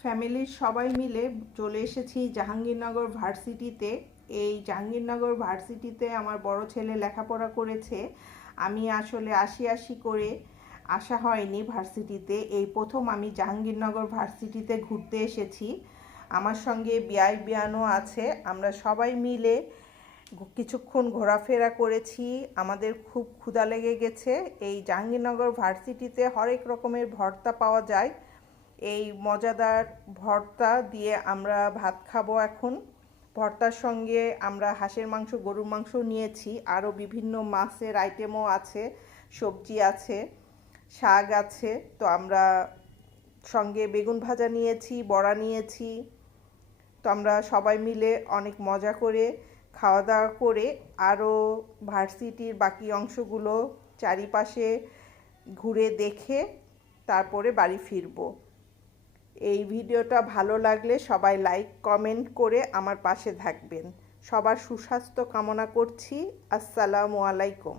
ফ্যামিলির সবাই মিলে চলে এসেছি জাহাঙ্গীরনগর ভার্সিটিতে। এই জাহাঙ্গীরনগর ভার্সিটিতে আমার বড় ছেলে লেখাপড়া করেছে। আমি আসলে আসি আসি করে আসা হয়নি ভার্সিটিতে, এই প্রথম আমি জাহাঙ্গীরনগর ভার্সিটিতে ঘুরতে এসেছি। আমার সঙ্গে বিআই বিয়ানও আছে। আমরা সবাই মিলে কিছুক্ষণ ঘোরাফেরা করেছি। আমাদের খুব ক্ষুধা লেগে গেছে। এই জাহাঙ্গীরনগর ভার্সিটিতে হরেক রকমের ভর্তা পাওয়া যায়। এই মজাদার ভর্তা দিয়ে আমরা ভাত খাবো এখন। ভর্তার সঙ্গে আমরা হাঁসের মাংস, গরুর মাংস নিয়েছি, আরও বিভিন্ন মাছের আইটেমও আছে, সবজি আছে, শাক আছে। তো আমরা সঙ্গে বেগুন ভাজা নিয়েছি, বড়া নিয়েছি। তো আমরা সবাই মিলে অনেক মজা করে খাওয়া দাওয়া করে আরও ভার্সিটির বাকি অংশগুলো চারিপাশে ঘুরে দেখে তারপরে বাড়ি ফিরবো। এই ভিডিওটা ভালো লাগলে সবাই লাইক কমেন্ট করে আমার পাশে থাকবেন। সবার সুস্বাস্থ্য কামনা করছি। আসসালামু আলাইকুম।